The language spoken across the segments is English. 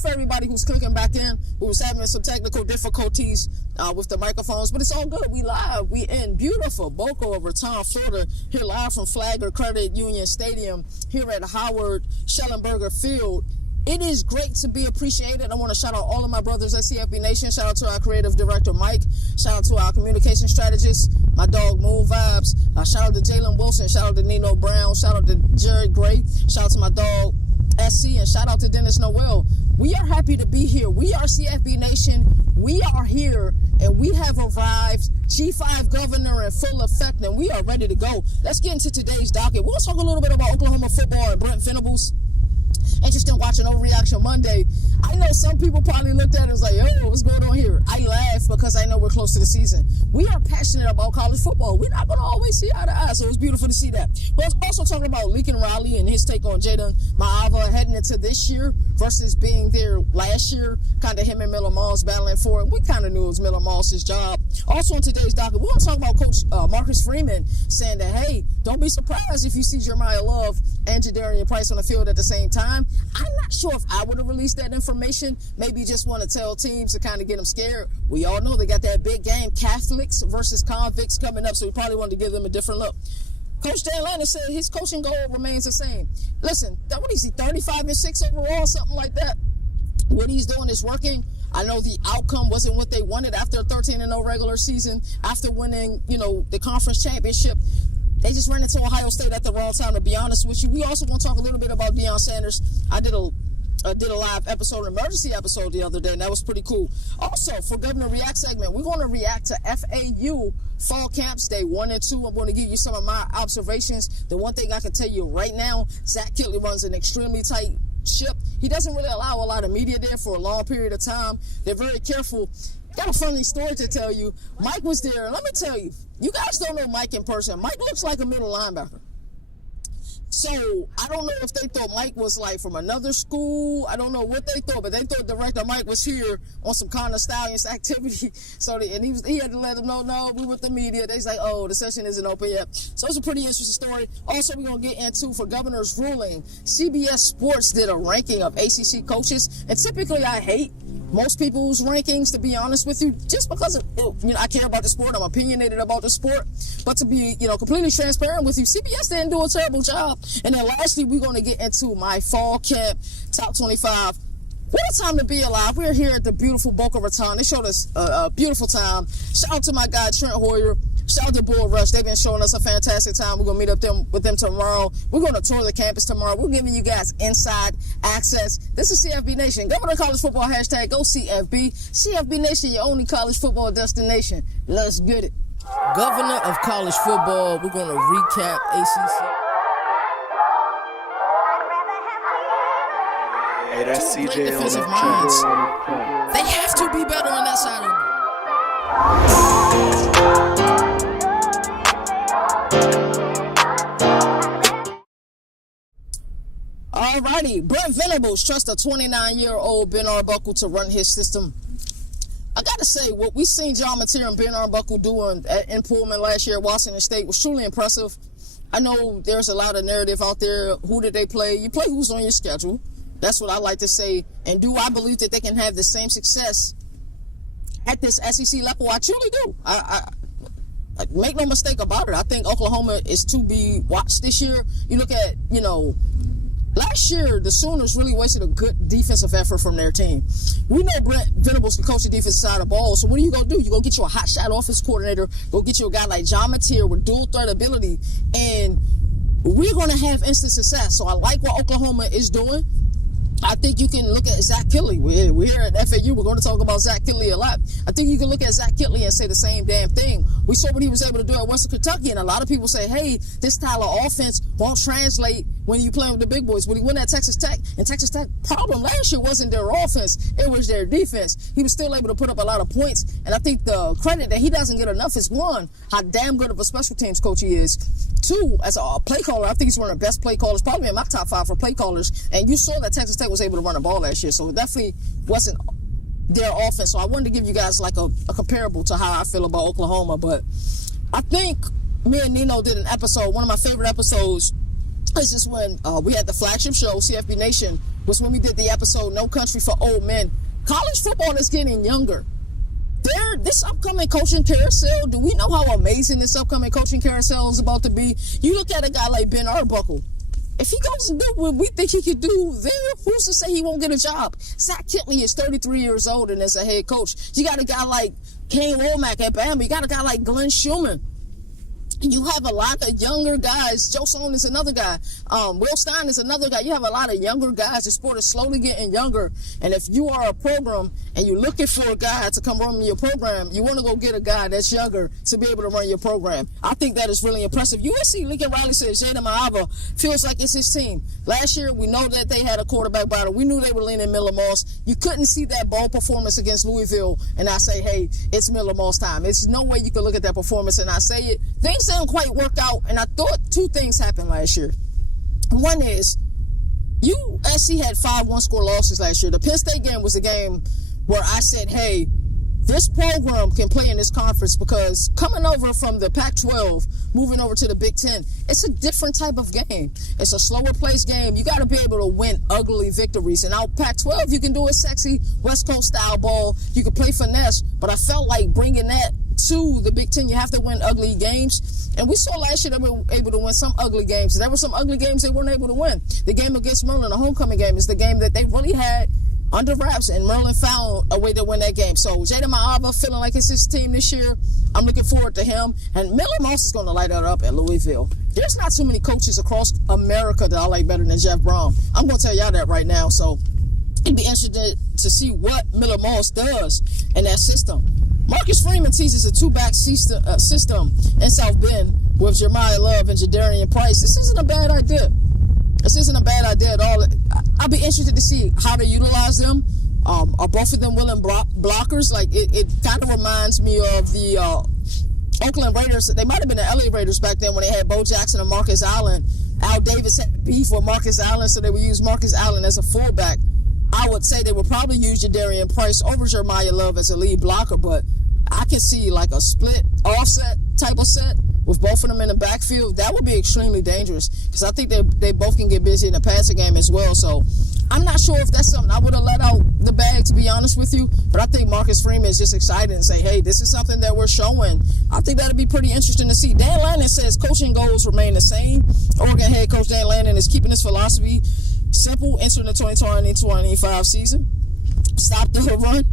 for everybody who's clicking back in, who's having some technical difficulties with the microphones, but it's all good. We live. We in beautiful Boca Raton, Florida, here live from Flagler Credit Union Stadium here at Howard Schellenberger Field. It is great to be appreciated. I want to shout out all of my brothers at CFB Nation. Shout out to our creative director, Mike. Shout out to our communication strategist, my dog, Moon Vibes. Shout out to Jalen Wilson. Shout out to Nino Brown. Shout out to Jared Gray. Shout out to my dog, SC. And shout out to Dennis Noel. We are happy to be here. We are CFB Nation. We are here, and we have arrived. G5 governor in full effect, and we are ready to go. Let's get into today's docket. We'll talk a little bit about Oklahoma football and Brent Venables. Interesting watching Overreaction Monday. I know some people probably looked at it and was like, yo, what's going on here? I laugh because I know we're close to the season. We are passionate about college football. We're not going to always see eye to eye, so it's beautiful to see that. We're also talking about Lincoln Riley and his take on Jayden Maiava heading into this year versus being there last year. Kind of him and Miller Moss battling for it. We kind of knew it was Miller Moss's job. Also in today's docket, we're going to talk about Coach Marcus Freeman saying that, hey, don't be surprised if you see Jeremiah Love and Jadarian Price on the field at the same time. I'm not sure if I would have released that information. Maybe just want to tell teams to kind of get them scared. We all know they got that big game, Catholics versus convicts, coming up, so we probably wanted to give them a different look. Coach Dan Landers said his coaching goal remains the same. Listen, what is he, 35-6 overall, something like that? What he's doing is working. I know the outcome wasn't what they wanted after a 13-0 regular season, after winning, the conference championship. They just ran into Ohio State at the wrong time, to be honest with you. We also going to talk a little bit about Deion Sanders. I did a live episode, an emergency episode the other day, and that was pretty cool. Also, for Governor React segment, we're going to react to FAU Fall Camps Day 1 and 2. I'm going to give you some of my observations. The one thing I can tell you right now, Zach Kittley runs an extremely tight ship. He doesn't really allow a lot of media there for a long period of time. They're very careful. Got a funny story to tell you. Mike was there, and let me tell you, you guys don't know Mike in person. Mike looks like a middle linebacker. So, I don't know if they thought Mike was like from another school. I don't know what they thought, but they thought Director Mike was here on some kind of Stallions activity. So, he had to let them know, no, we with the media. They's like, oh, the session isn't open yet. So, it's a pretty interesting story. Also, we're going to get into, for Governor's ruling, CBS Sports did a ranking of ACC coaches. And typically, I hate most people's rankings, to be honest with you, just because I care about the sport. I'm opinionated about the sport. But to be, completely transparent with you, CBS didn't do a terrible job. And then lastly, we're going to get into my fall camp top 25. What a time to be alive. We're here at the beautiful Boca Raton. They showed us a beautiful time. Shout out to my guy, Trent Hoyer. Shout out to Bull Rush. They've been showing us a fantastic time. We're going to meet up with them tomorrow. We're going to tour the campus tomorrow. We're giving you guys inside access. This is CFB Nation. Governor College Football hashtag go CFB. CFB Nation, your only college football destination. Let's get it. Governor of college football. We're going to recap ACC. Hey, that's Two CJ great on defensive the minds. track. They have to be better on that side of Alrighty, Brent Venables trusts a 29-year-old Ben Arbuckle to run his system. I gotta say, what we seen John Mateer and Ben Arbuckle doing in Pullman last year at Washington State was truly impressive. I know there's a lot of narrative out there. Who did they play? You play who's on your schedule. That's what I like to say. And do I believe that they can have the same success at this SEC level? I truly do. I make no mistake about it. I think Oklahoma is to be watched this year. You look at, last year, the Sooners really wasted a good defensive effort from their team. We know Brent Venables can coach the defensive side of the ball, so what are you going to do? You're going to get you a hot shot offense coordinator, go get you a guy like John Mateer with dual threat ability, and we're going to have instant success. So I like what Oklahoma is doing. I think you can look at Zach Kittley. We're here at FAU. We're going to talk about Zach Kittley a lot. I think you can look at Zach Kittley and say the same damn thing. We saw what he was able to do at Western Kentucky, and a lot of people say, hey, this style of offense won't translate when you play with the big boys. When he went at Texas Tech, and Texas Tech problem last year wasn't their offense, it was their defense. He was still able to put up a lot of points, and I think the credit that he doesn't get enough is, one, how damn good of a special teams coach he is. Two, as a play caller, I think he's one of the best play callers, probably in my top 5 for play callers, and you saw that Texas Tech was able to run the ball last year, so it definitely wasn't their offense. So I wanted to give you guys like a comparable to how I feel about Oklahoma, but I think me and Nino did an episode, one of my favorite episodes. This is when we had the flagship show, CFB Nation, was when we did the episode, No Country for Old Men. College football is getting younger. This upcoming coaching carousel, do we know how amazing this upcoming coaching carousel is about to be? You look at a guy like Ben Arbuckle. If he goes and do what we think he could do there, who's to say he won't get a job? Zach Kittley is 33 years old and is a head coach. You got a guy like Kane Womack at Bama. You got a guy like Glenn Schumann. You have a lot of younger guys. Joe Sloan is another guy. Will Stein is another guy. You have a lot of younger guys. The sport is slowly getting younger. And if you are a program and you're looking for a guy to come run your program, you want to go get a guy that's younger to be able to run your program. I think that is really impressive. USC, Lincoln Riley says, Jayden Maiava feels like it's his team. Last year, we know that they had a quarterback battle. We knew they were leaning Miller Moss. You couldn't see that ball performance against Louisville and I say, hey, it's Miller Moss time. It's no way you can look at that performance and I say it. Things didn't quite work out, and I thought two things happened last year. One is USC had 5 one-score losses last year. The Penn State game was a game where I said, hey, this program can play in this conference because coming over from the Pac-12, moving over to the Big Ten, it's a different type of game. It's a slower pace game. You got to be able to win ugly victories. And out Pac-12, you can do a sexy West Coast style ball. You can play finesse, but I felt like bringing that to the Big Ten, you have to win ugly games. And we saw last year that we were able to win some ugly games. There were some ugly games they weren't able to win. The game against Maryland, the homecoming game, is the game that they really had under wraps, and Maryland found a way to win that game. So Jayden Maiava feeling like it's his team this year. I'm looking forward to him. And Miller Moss is going to light it up at Louisville. There's not too many coaches across America that I like better than Jeff Brown. I'm going to tell y'all that right now. So it'd be interesting to see what Miller Moss does in that system. Marcus Freeman teaches a 2-back system in South Bend with Jeremiah Love and Jadarian Price. This isn't a bad idea. This isn't a bad idea at all. I'll be interested to see how they utilize them. Are both of them willing blockers? Like it kind of reminds me of the Oakland Raiders. They might have been the LA Raiders back then when they had Bo Jackson and Marcus Allen. Al Davis had beef with Marcus Allen, so they would use Marcus Allen as a fullback. I would say they would probably use Jadarian Price over Jeremiah Love as a lead blocker, but I can see like a split offset type of set with both of them in the backfield. That would be extremely dangerous because I think they both can get busy in the passing game as well. So I'm not sure if that's something I would have let out the bag, to be honest with you, but I think Marcus Freeman is just excited and say, hey, this is something that we're showing. I think that'd be pretty interesting to see. Dan Lannon says coaching goals remain the same. Oregon head coach Dan Lannon is keeping his philosophy simple, entering the 2020-2025 season. Stop the run,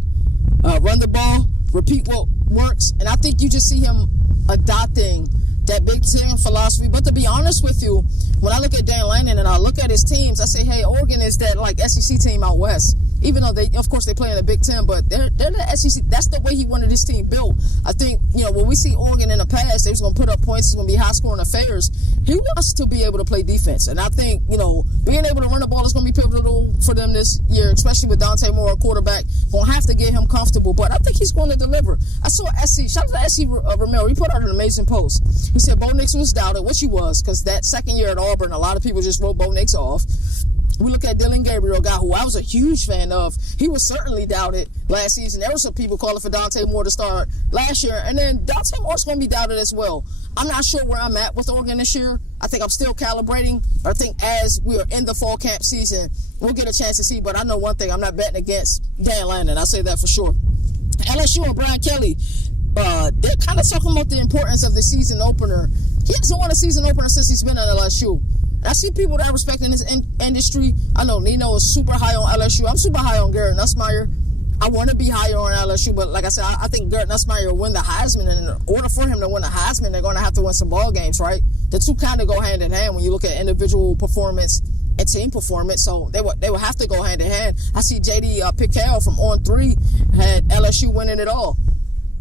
run the ball, repeat what works. And I think you just see him adopting that Big Ten philosophy. But to be honest with you, when I look at Dan Lannon and I look at his teams, I say, hey, Oregon is that like SEC team out west. Even though of course they play in the Big Ten, but they're the SEC. That's the way he wanted his team built. I think, when we see Oregon in the past, they was going to put up points, it's going to be high-scoring affairs. He wants to be able to play defense. And I think, being able to run the ball is going to be pivotal for them this year, especially with Dante Moore, a quarterback. Going to have to get him comfortable, but I think he's going to deliver. I saw shout out to SC Romero. He put out an amazing post. He said Bo Nix was doubted, which he was, because that second year at Auburn, a lot of people just wrote Bo Nix off. We look at Dylan Gabriel, a guy who I was a huge fan of. He was certainly doubted last season. There were some people calling for Dante Moore to start last year. And then Dante Moore's going to be doubted as well. I'm not sure where I'm at with Oregon this year. I think I'm still calibrating. But I think as we are in the fall camp season, we'll get a chance to see. But I know one thing, I'm not betting against Dan Lannon. I say that for sure. LSU and Brian Kelly, they're kind of talking about the importance of the season opener. He hasn't won a season opener since he's been at LSU. I see people that I respect in this industry. I know Nino is super high on LSU. I'm super high on Garrett Nussmeier. I want to be higher on LSU, but like I said, I think Garrett Nussmeier will win the Heisman. And in order for him to win the Heisman, they're going to have to win some ball games, right? The two kind of go hand in hand when you look at individual performance and team performance. So they will have to go hand in hand. I see J.D. Pickell from On 3 had LSU winning it all.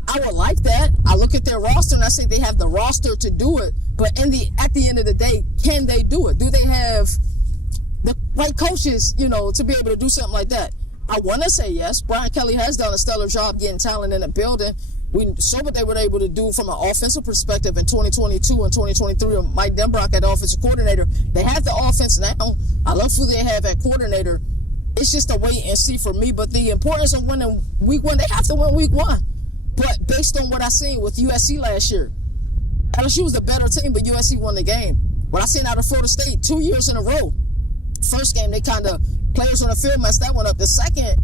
I would like that. I look at their roster and I say they have the roster to do it. But at the end of the day, can they do it? Do they have the right coaches, to be able to do something like that? I want to say yes. Brian Kelly has done a stellar job getting talent in the building. We saw what they were able to do from an offensive perspective in 2022 and 2023 with Mike Denbrock at offensive coordinator. They have the offense now. I love who they have at coordinator. It's just a wait and see for me. But the importance of winning week one, they have to win week one. But based on what I seen with USC last year, LSU was the better team, but USC won the game. What I seen out of Florida State 2 years in a row, first game they kind of players on the field messed that one up. The second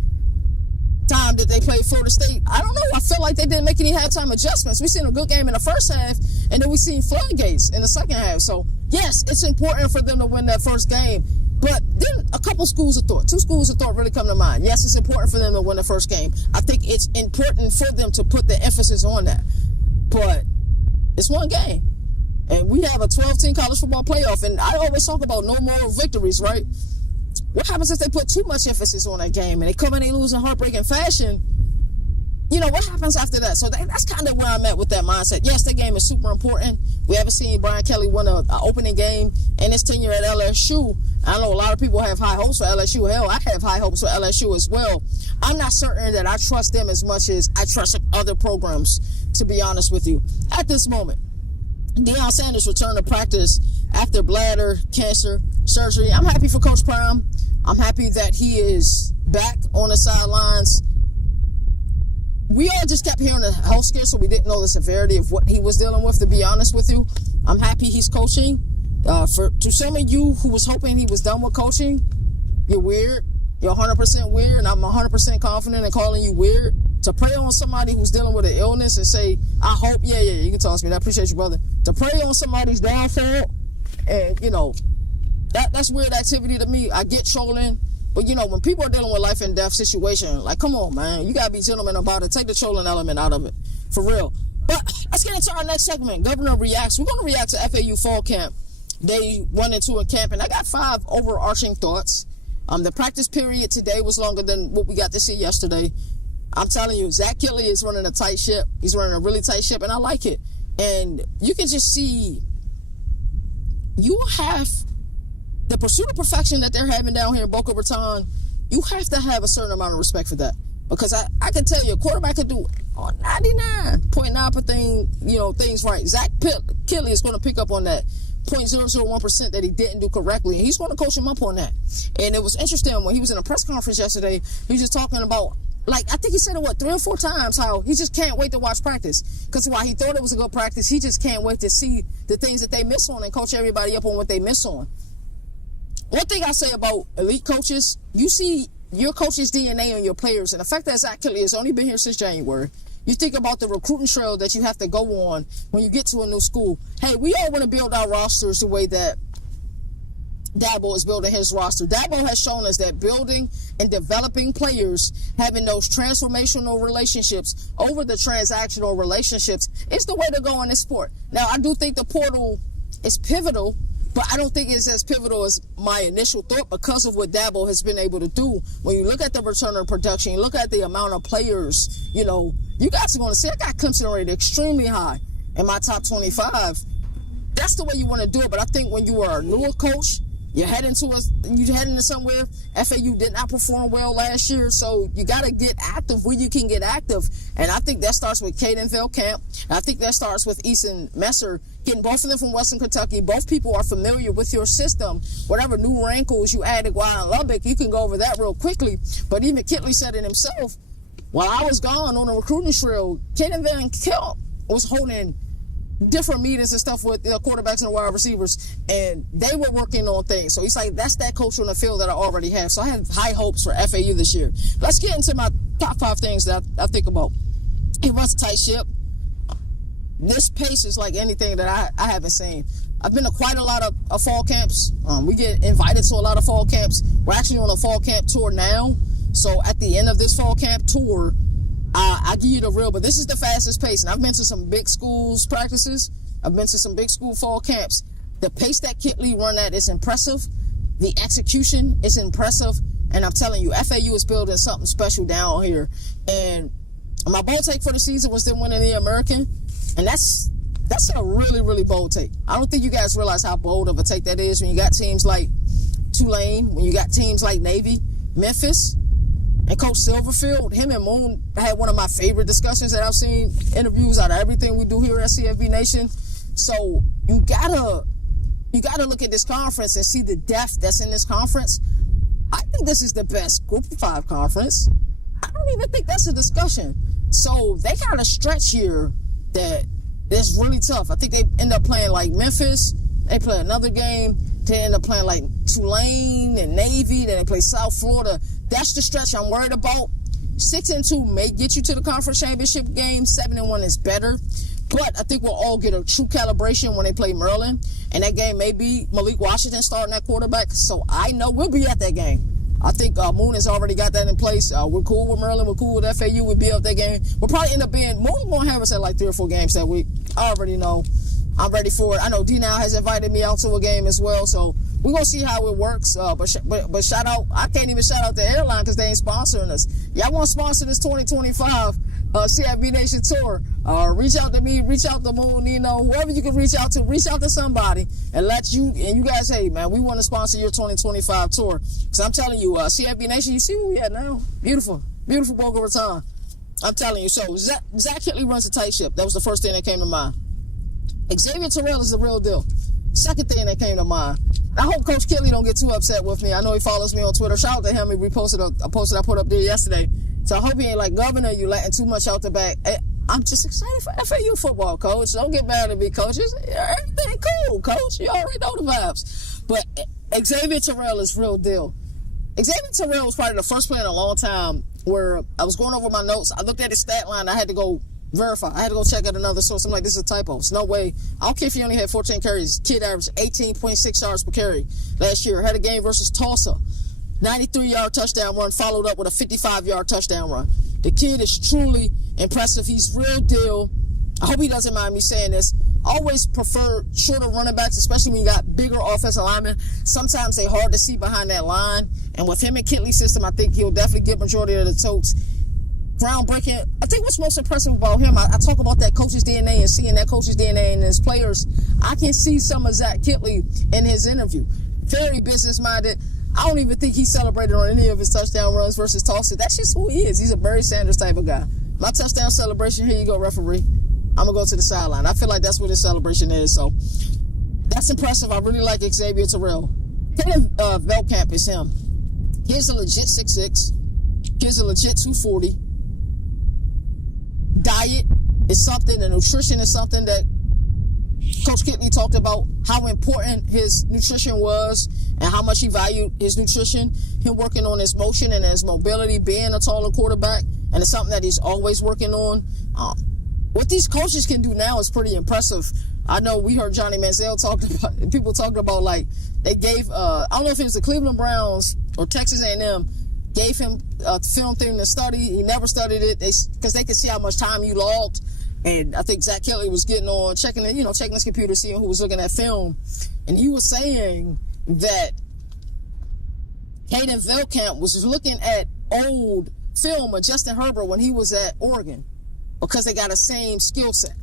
time that they played Florida State, I don't know. I feel like they didn't make any halftime adjustments. We seen a good game in the first half, and then we seen floodgates in the second half. So, yes, it's important for them to win that first game. But then a couple schools of thought, 2 schools of thought really come to mind. Yes, it's important for them to win the first game. I think it's important for them to put the emphasis on that. But it's one game. And we have a 12-team college football playoff. And I always talk about no moral victories, right? What happens if they put too much emphasis on that game and they come in and lose in heartbreaking fashion? You know, what happens after that? So that's kind of where I'm at with that mindset. Yes, that game is super important. We haven't seen Brian Kelly win an opening game in his tenure at LSU. I know a lot of people have high hopes for LSU. Hell, I have high hopes for LSU as well. I'm not certain that I trust them as much as I trust other programs, to be honest with you. At this moment, Deion Sanders returned to practice after bladder cancer surgery. I'm happy for Coach Prime. I'm happy that he is back on the sidelines. We all just kept hearing the health scare, so we didn't know the severity of what he was dealing with, to be honest with you. I'm happy he's coaching. To some of you who was hoping he was done with coaching, you're weird. You're 100% weird, and I'm 100% confident in calling you weird. To prey on somebody who's dealing with an illness and say, I hope, yeah, you can toss me. I appreciate you, brother. To prey on somebody's downfall, and, you know, that's weird activity to me. I get trolling. But, you know, when people are dealing with life and death situation, like, come on, man. You got to be gentlemen about it. Take the trolling element out of it. For real. But let's get into our next segment. Governor Reacts. We're going to react to FAU Fall Camp. Day 1 and 2 in camp. And I got 5 overarching thoughts. The practice period today was longer than what we got to see yesterday. I'm telling you, Zach Kittley is running a tight ship. He's running a really tight ship, and I like it. And you can just see you have the pursuit of perfection that they're having down here in Boca Raton. You have to have a certain amount of respect for that. Because I can tell you, a quarterback could do 99.9% things right. Zach Kittley is going to pick up on that 0.001% that he didn't do correctly, and he's going to coach him up on that. And it was interesting when he was in a press conference yesterday, he was just talking about, like, I think he said it, 3 or 4 times, how he just can't wait to watch practice. Because while he thought it was a good practice, he just can't wait to see the things that they miss on and coach everybody up on what they miss on. One thing I say about elite coaches, you see your coach's DNA on your players, and the fact that Zach Kittley has only been here since January, you think about the recruiting trail that you have to go on when you get to a new school. Hey, we all want to build our rosters the way that Dabo is building his roster. Dabo has shown us that building and developing players, having those transformational relationships over the transactional relationships, is the way to go in this sport. Now, I do think the portal is pivotal, but I don't think it's as pivotal as my initial thought because of what Dabo has been able to do. When you look at the return on production, you look at the amount of players, you guys are going to see, I got Clemson rated extremely high in my top 25. That's the way you want to do it. But I think when you are a newer coach, you're heading into somewhere. FAU did not perform well last year, so you got to get active where you can get active. And I think that starts with Caden Veltkamp. I think that starts with Eason Messer, getting both of them from Western Kentucky. Both people are familiar with your system. Whatever new wrinkles you added while in Lubbock, you can go over that real quickly. But even Kittley said it himself. While I was gone on a recruiting trail, Caden Veltkamp was holding different meetings and stuff with quarterbacks and wide receivers, and they were working on things. So he's like, that's that coach on the field that I already have. So I have high hopes for FAU this year. Let's get into my top 5 things that I think about. He runs a tight ship. This pace is like anything that I haven't seen. I've been to quite a lot of fall camps. We get invited to a lot of fall camps. We're actually on a fall camp tour now. So at the end of this fall camp tour, I give you the real, but this is the fastest pace. And I've been to some big schools practices. I've been to some big school fall camps. The pace that Kittley run at is impressive. The execution is impressive. And I'm telling you, FAU is building something special down here. And my bold take for the season was them winning the American. And that's a really, really bold take. I don't think you guys realize how bold of a take that is when you got teams like Tulane, when you got teams like Navy, Memphis, and Coach Silverfield. Him and Moon had one of my favorite discussions that I've seen, interviews out of everything we do here at CFB Nation. So you gotta look at this conference and see the depth that's in this conference. I think this is the best Group of 5 conference. I don't even think that's a discussion. So they got a stretch here that's really tough. I think they end up playing like Memphis. They play another game. They end up playing like Tulane and Navy. Then they play South Florida. That's the stretch I'm worried about. 6-2 may get you to the conference championship game. 7-1 is better. But I think we'll all get a true calibration when they play Maryland. And that game may be Malik Washington starting at quarterback. So I know we'll be at that game. I think Moon has already got that in place. We're cool with Maryland. We're cool with FAU. We'll be at that game. We'll probably end up being, Moon going to have us at like 3 or 4 games that week. I already know. I'm ready for it. I know D-Now has invited me out to a game as well. So we're going to see how it works. But shout out, I can't even shout out the airline because they ain't sponsoring us. Y'all want to sponsor this 2025 CFB Nation tour? Reach out to me, reach out to Moon, whoever you can reach out to somebody and you guys, hey man, we want to sponsor your 2025 tour. Because I'm telling you, CFB Nation, you see where we at now? Beautiful Boca Raton. I'm telling you. So Zach Kittley runs a tight ship. That was the first thing that came to mind. Xavier Terrell is the real deal. Second thing that came to mind. I hope Coach Kittley don't get too upset with me. I know he follows me on Twitter. Shout out to him. He reposted a post that I put up there yesterday. So I hope he ain't like, Governor, you letting too much out the back. I'm just excited for FAU football, Coach. Don't get mad at me, coaches. Everything cool, Coach. You already know the vibes. But Xavier Terrell is real deal. Xavier Terrell was probably the first player in a long time where I was going over my notes. I looked at his stat line. I had to go verify. I had to go check out another source. I'm like, this is a typo. It's no way. I don't care if he only had 14 carries. Kid averaged 18.6 yards per carry last year. Had a game versus Tulsa. 93-yard touchdown run followed up with a 55-yard touchdown run. The kid is truly impressive. He's real deal. I hope he doesn't mind me saying this. Always prefer shorter running backs, especially when you got bigger offensive linemen. Sometimes they're hard to see behind that line. And with him and Kittley's system, I think he'll definitely get majority of the totes. Groundbreaking. I think what's most impressive about him, I talk about that coach's DNA and seeing that coach's DNA in his players. I can see some of Zach Kittley in his interview. Very business-minded. I don't even think he celebrated on any of his touchdown runs versus Tulsa. That's just who he is. He's a Barry Sanders type of guy. My touchdown celebration, here you go, referee. I'm going to go to the sideline. I feel like that's what his celebration is. So that's impressive. I really like Xavier Terrell. Caden Veltkamp is him. He's a legit 6'6". He's a legit 240. Diet is something, and nutrition is something that Coach Kittley talked about, how important his nutrition was and how much he valued his nutrition. Him working on his motion and his mobility, being a taller quarterback, and it's something that he's always working on. What these coaches can do now is pretty impressive. I know we heard Johnny Manziel people talking about like they gave, I don't know if it was the Cleveland Browns or Texas A&M, gave him a film thing to study. He never studied it because they could see how much time you logged. And I think Zach Kittley was getting on, checking his computer, seeing who was looking at film. And he was saying that Caden Veltkamp was looking at old film of Justin Herbert when he was at Oregon because they got the same skill set,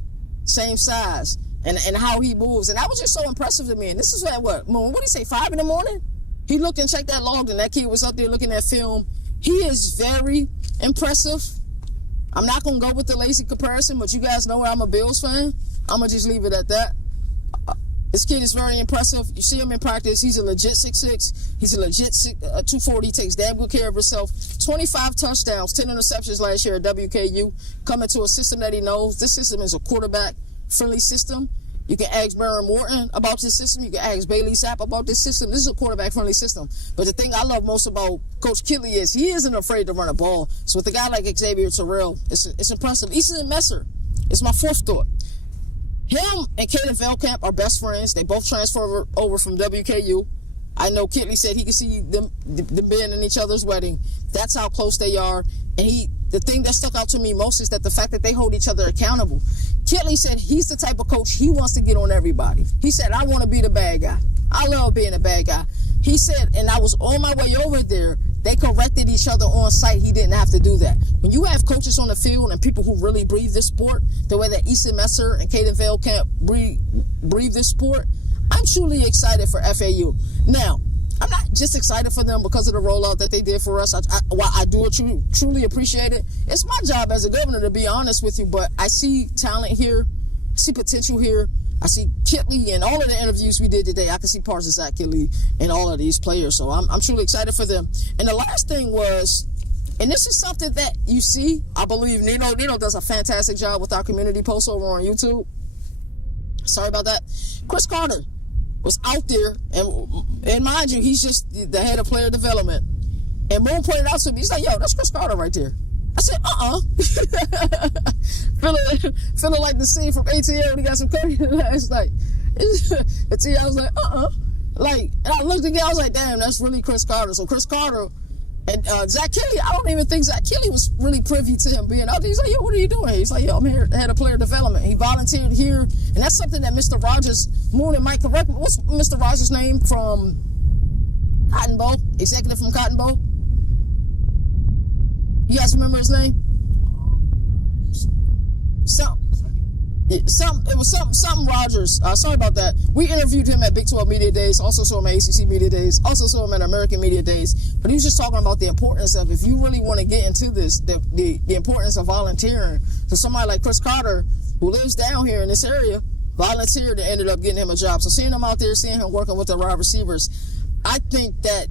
same size, and how he moves. And that was just so impressive to me. And this is at what did he say, 5 in the morning? He looked and checked that log, and that kid was up there looking at film. He is very impressive. I'm not going to go with the lazy comparison, but you guys know I'm a Bills fan. I'm going to just leave it at that. This kid is very impressive. You see him in practice. He's a legit 6'6". He's a legit 240. He takes damn good care of himself. 25 touchdowns, 10 interceptions last year at WKU. Coming to a system that he knows. This system is a quarterback-friendly system. You can ask Baron Morton about this system. You can ask Bailey Zapp about this system. This is a quarterback-friendly system. But the thing I love most about Coach Kittley is he isn't afraid to run a ball. So with a guy like Xavier Terrell, it's impressive. Eason Messer is my fourth thought. Him and Caden Veltkamp are best friends. They both transferred over from WKU. I know Kittley said he could see them being in each other's wedding. That's how close they are. And the thing that stuck out to me most is that the fact that they hold each other accountable. Kittley said he's the type of coach, he wants to get on everybody. He said, I want to be the bad guy. I love being a bad guy. He said, and I was on my way over there, they corrected each other on site. He didn't have to do that. When you have coaches on the field and people who really breathe this sport, the way that Eason Messer and Caden Veltkamp breathe this sport, I'm truly excited for FAU. Now, I'm not just excited for them because of the rollout that they did for us. While I do truly appreciate it, it's my job as a governor to be honest with you, but I see talent here. I see potential here. I see Kittley in all of the interviews we did today. I can see parts of Zach Kittley in all of these players. So I'm truly excited for them. And the last thing was, and this is something that you see, I believe Nino does a fantastic job with our community posts over on YouTube. Sorry about that. Chris Carter. was out there, and mind you, he's just the head of player development. And Moon pointed out to me, he's like, yo, that's Chris Carter right there. I said, feeling like the scene from ATL when he got some curry last night. I was like, Like, and I looked again, I was like, damn, that's really Chris Carter. So Chris Carter and Zach Kelly, I don't even think Zach Kelly was really privy to him being out there. He's like, yo, what are you doing? He's like, yo, I'm here, head of player development. He volunteered here, and that's something that Mr. Rogers, Moon and Mike correct me. What's Mr. Rogers' name from Cotton Bowl? Executive from Cotton Bowl? You guys remember his name? It was something Rogers. Sorry about that. We interviewed him at Big 12 Media Days, also saw him at ACC Media Days, also saw him at American Media Days. But he was just talking about the importance of, if you really want to get into this, the importance of volunteering. So somebody like Chris Carter, who lives down here in this area, volunteered and ended up getting him a job. So seeing him out there, seeing him working with the wide receivers, I think that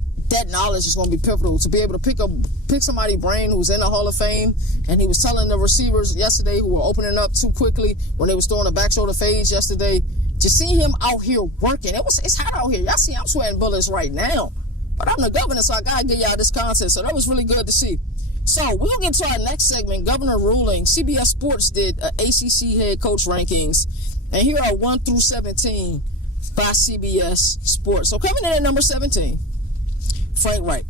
knowledge is going to be pivotal to be able to pick somebody's brain who's in the Hall of Fame. And he was telling the receivers yesterday who were opening up too quickly when they was throwing a back shoulder fades yesterday, to see him out here working. It's hot out here. Y'all see I'm sweating bullets right now. But I'm the governor, so I got to give y'all this content. So that was really good to see. So we'll get to our next segment, Governor Ruling. CBS Sports did ACC head coach rankings. And here are 1 through 17 by CBS Sports. So coming in at number 17, Frank Wright.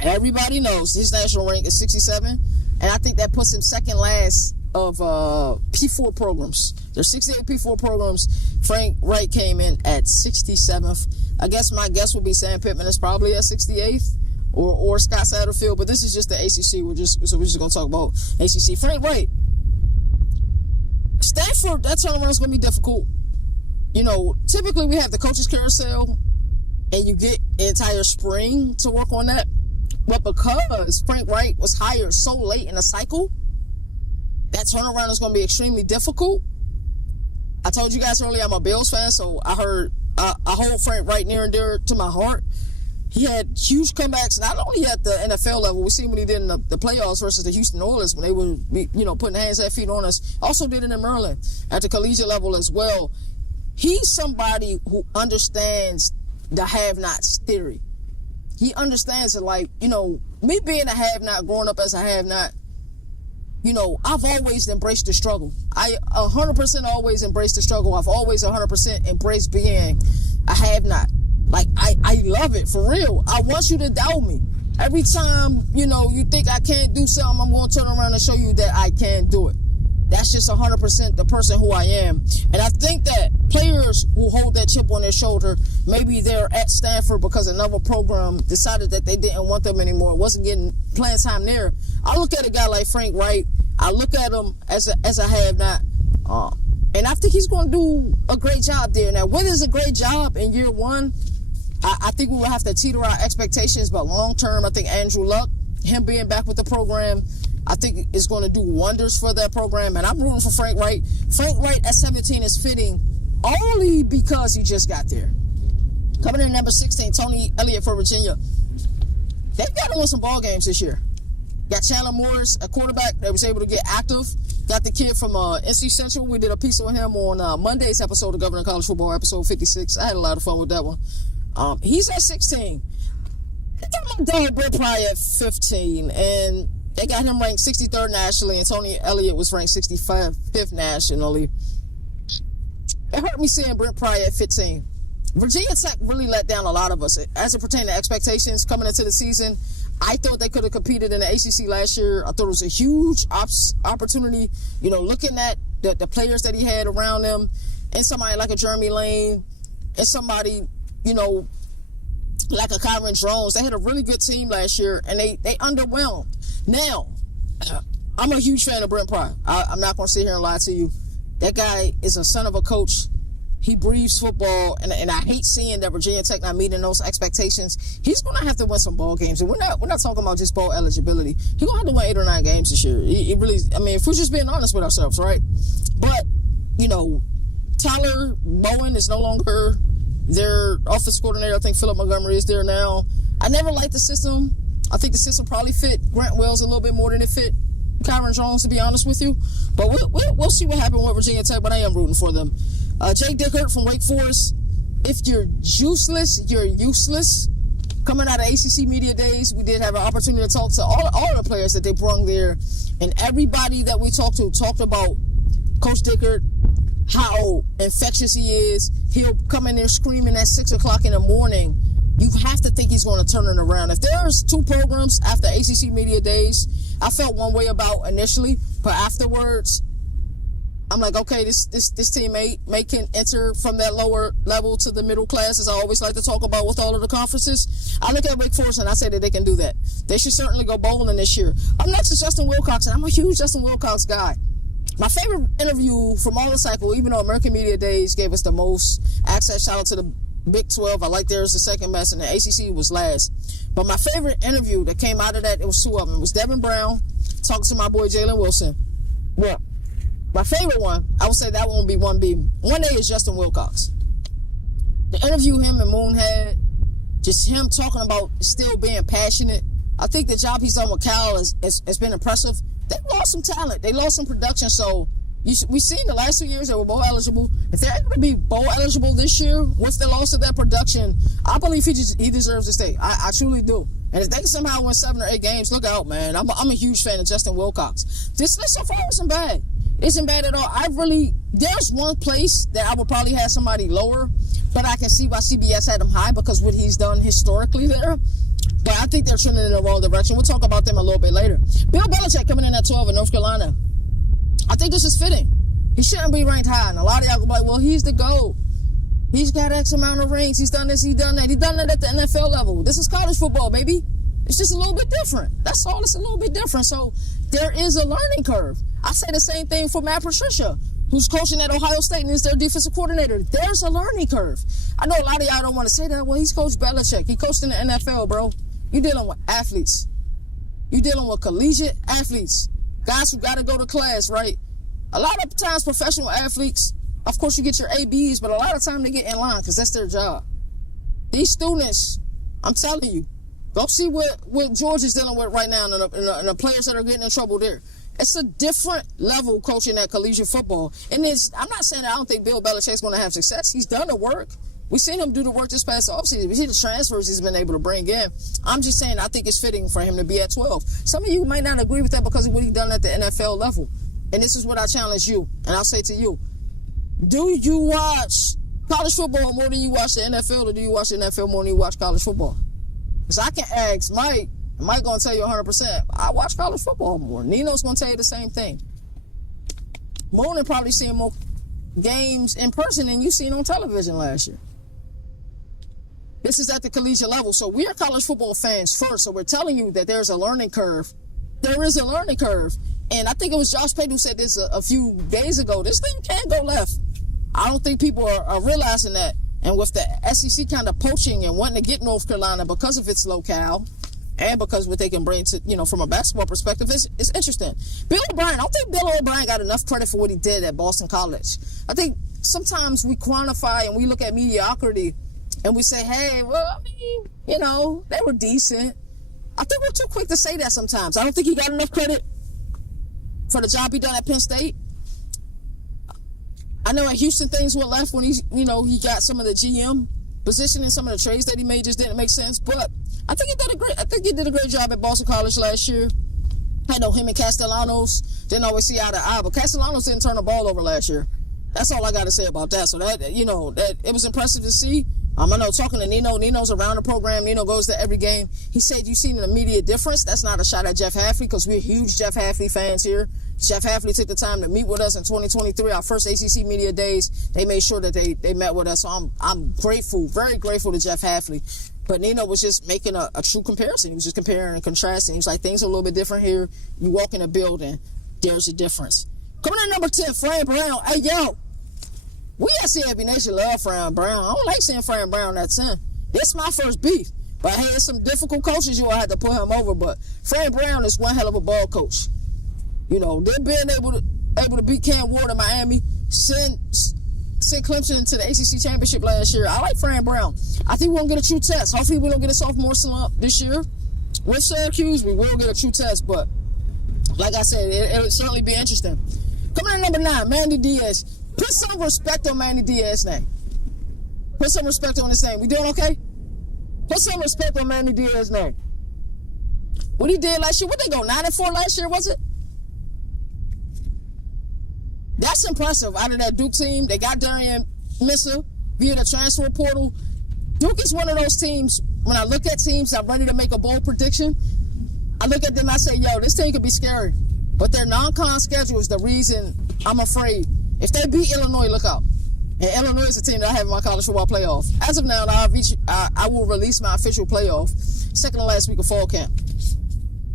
Everybody knows his national rank is 67, and I think that puts him second last of P4 programs. There's 68 P4 programs. Frank Wright came in at 67th. I guess my guess would be Sam Pittman is probably at 68th, or Scott Satterfield, but this is just the ACC. We're just going to talk about ACC. Frank Wright. Stanford, that turnaround is going to be difficult. You know, typically we have the coaches carousel, and you get an entire spring to work on that. But because Frank Wright was hired so late in the cycle, that turnaround is going to be extremely difficult. I told you guys earlier I'm a Bills fan, so I hold Frank Wright near and dear to my heart. He had huge comebacks, not only at the NFL level. We seen what he did in the playoffs versus the Houston Oilers when they were, putting hands and feet on us. Also did it in Maryland at the collegiate level as well. He's somebody who understands the have-nots theory. He understands it, like, me being a have-not, growing up as a have-not, I've always embraced the struggle. I 100% always embraced the struggle. I've always 100% embraced being a have-not. Like, I love it, for real. I want you to doubt me. Every time, you think I can't do something, I'm going to turn around and show you that I can do it. That's just 100% the person who I am. And I think that players who hold that chip on their shoulder, maybe they're at Stanford because another program decided that they didn't want them anymore. It wasn't getting playing time there. I look at a guy like Frank Wright. I look at him as a have-not. And I think he's going to do a great job there. Now, what is a great job in year one? I think we will have to teeter our expectations, but long-term, I think Andrew Luck, him being back with the program, I think is going to do wonders for that program, and I'm rooting for Frank Wright. Frank Wright at 17 is fitting only because he just got there. Coming in at number 16, Tony Elliott for Virginia. They've got to win some ball games this year. Got Chandler Morris, a quarterback that was able to get active. Got the kid from NC Central. We did a piece on him on Monday's episode of Governor College Football, episode 56. I had a lot of fun with that one. He's at 16. They got my dog Brent Pryor at 15, and they got him ranked 63rd nationally, and Tony Elliott was ranked 65th nationally. It hurt me seeing Brent Pryor at 15. Virginia Tech really let down a lot of us. As it pertained to expectations coming into the season, I thought they could have competed in the ACC last year. I thought it was a huge opportunity, looking at the players that he had around him, and somebody like a Jeremy Lane, and somebody, like a Kyron Drones. They had a really good team last year, and they underwhelmed. Now, I'm a huge fan of Brent Pryor. I'm not going to sit here and lie to you. That guy is a son of a coach. He breathes football, and I hate seeing that Virginia Tech not meeting those expectations. He's going to have to win some ball games, and we're not talking about just bowl eligibility. He's going to have to win 8 or 9 games this year. He really, if we're just being honest with ourselves, right? But, Tyler Bowen is no longer their offensive coordinator. I think Philip Montgomery is there now. I never liked the system. I think the system probably fit Grant Wells a little bit more than it fit Kyron Jones, to be honest with you. But we'll see what happens with Virginia Tech, but I am rooting for them. Jay Dickert from Wake Forest. if you're useless, you're useless. Coming out of ACC Media Days, we did have an opportunity to talk to all the players that they brung there. And everybody that we talked to talked about Coach Dickert, how infectious he is. He'll come in there screaming at 6 o'clock in the morning. You have to think he's going to turn it around. If there's 2 programs after ACC Media Days, I felt one way about initially, but afterwards, I'm like, okay, this team may can enter from that lower level to the middle class, as I always like to talk about with all of the conferences. I look at Wake Forest and I say that they can do that. They should certainly go bowling this year. Up next is Justin Wilcox, and I'm a huge Justin Wilcox guy. My favorite interview from all the cycle, even though American Media Days gave us the most access, shout out to the Big 12. I like theirs the second best, and the ACC was last. But my favorite interview that came out of that, it was 2 of them. It was Devin Brown talking to my boy Jalen Wilson. Well, my favorite one, I would say that one would be 1B. 1A is Justin Wilcox. The interview him and Moon had, just him talking about still being passionate. I think the job he's done with Cal has been impressive. They lost some talent. They lost some production. So we've seen the last 2 years they were bowl eligible. If they're able to be bowl eligible this year with the loss of that production, I believe he deserves to stay. I truly do. And if they can somehow win 7 or 8 games, look out, man. I'm a huge fan of Justin Wilcox. This list so far isn't bad. Isn't bad at all. There's one place that I would probably have somebody lower, but I can see why CBS had him high because what he's done historically there. But I think they're trending in the wrong direction. We'll talk about them a little bit later. Bill Belichick coming in at 12 in North Carolina. I think this is fitting. He shouldn't be ranked high. And a lot of y'all go like, well, he's the GOAT. He's got X amount of rings. He's done this, he's done that. He's done that at the NFL level. This is college football, baby. It's just a little bit different. That's all. It's a little bit different. So there is a learning curve. I say the same thing for Matt Patricia, who's coaching at Ohio State and is their defensive coordinator. There's a learning curve. I know a lot of y'all don't want to say that. Well, he's Coach Belichick. He coached in the NFL, bro. You're dealing with athletes. You're dealing with collegiate athletes. Guys who got to go to class, right? A lot of times professional athletes, of course you get your ABs, but a lot of time they get in line because that's their job. These students, I'm telling you, go see what George is dealing with right now and the players that are getting in trouble there. It's a different level coaching at collegiate football. And I'm not saying that I don't think Bill Belichick's going to have success. He's done the work. We've seen him do the work this past offseason. We see the transfers he's been able to bring in. I'm just saying I think it's fitting for him to be at 12. Some of you might not agree with that because of what he's done at the NFL level. And this is what I challenge you. And I'll say to you, do you watch college football more than you watch the NFL, or do you watch the NFL more than you watch college football? Because I can ask Mike, and Mike going to tell you 100%, I watch college football more. Nino's going to tell you the same thing. Moon probably seen more games in person than you seen on television last year. This is at the collegiate level. So we are college football fans first. So we're telling you that there's a learning curve. There is a learning curve. And I think it was Josh Payton who said this a few days ago. This thing can't go left. I don't think people are realizing that. And with the SEC kind of poaching and wanting to get North Carolina because of its locale and because what they can bring to, from a basketball perspective, it's interesting. Bill O'Brien, I don't think Bill O'Brien got enough credit for what he did at Boston College. I think sometimes we quantify and we look at mediocrity and we say, hey, well, I mean, they were decent. I think we're too quick to say that sometimes. I don't think he got enough credit for the job he done at Penn State. I know at Houston things went left when he got some of the GM position and some of the trades that he made just didn't make sense. But I think he did a great job at Boston College last year. I know him and Castellanos didn't always see eye to eye, but Castellanos didn't turn the ball over last year. That's all I got to say about that. So that it was impressive to see. I know talking to Nino's around the program. Nino goes to every game. He said, you seen an immediate difference. That's not a shot at Jeff Hafley because we're huge Jeff Hafley fans here. Jeff Hafley took the time to meet with us in 2023, our first ACC Media Days. They made sure that they met with us. So I'm grateful, very grateful to Jeff Hafley. But Nino was just making a true comparison. He was just comparing and contrasting. He was like, things are a little bit different here. You walk in a building, there's a difference. Coming in at number 10, Fran Brown. Hey, yo. We at CFB Nation love Fran Brown. I don't like seeing Fran Brown at 10. This is my first beef. But hey, it's some difficult coaches you will have to put him over. But Fran Brown is one hell of a ball coach. They're being able to beat Cam Ward in Miami, send Clemson to the ACC Championship last year. I like Fran Brown. I think we're going to get a true test. Hopefully we don't get a sophomore slump this year. With Syracuse, we will get a true test. But like I said, it'll certainly be interesting. Coming in at number 9, Manny Diaz. Put some respect on Manny Diaz's name. Put some respect on his name. We doing okay? Put some respect on Manny Diaz's name. What he did last year, what they go, 9-4 last year, was it? That's impressive. Out of that Duke team, they got Jayden Maiava via the transfer portal. Duke is one of those teams, when I look at teams, I'm ready to make a bold prediction. I look at them, I say, yo, this team could be scary. But their non-con schedule is the reason I'm afraid. If they beat Illinois, look out. And Illinois is a team that I have in my college football playoff. As of now, I will release my official playoff second to last week of fall camp.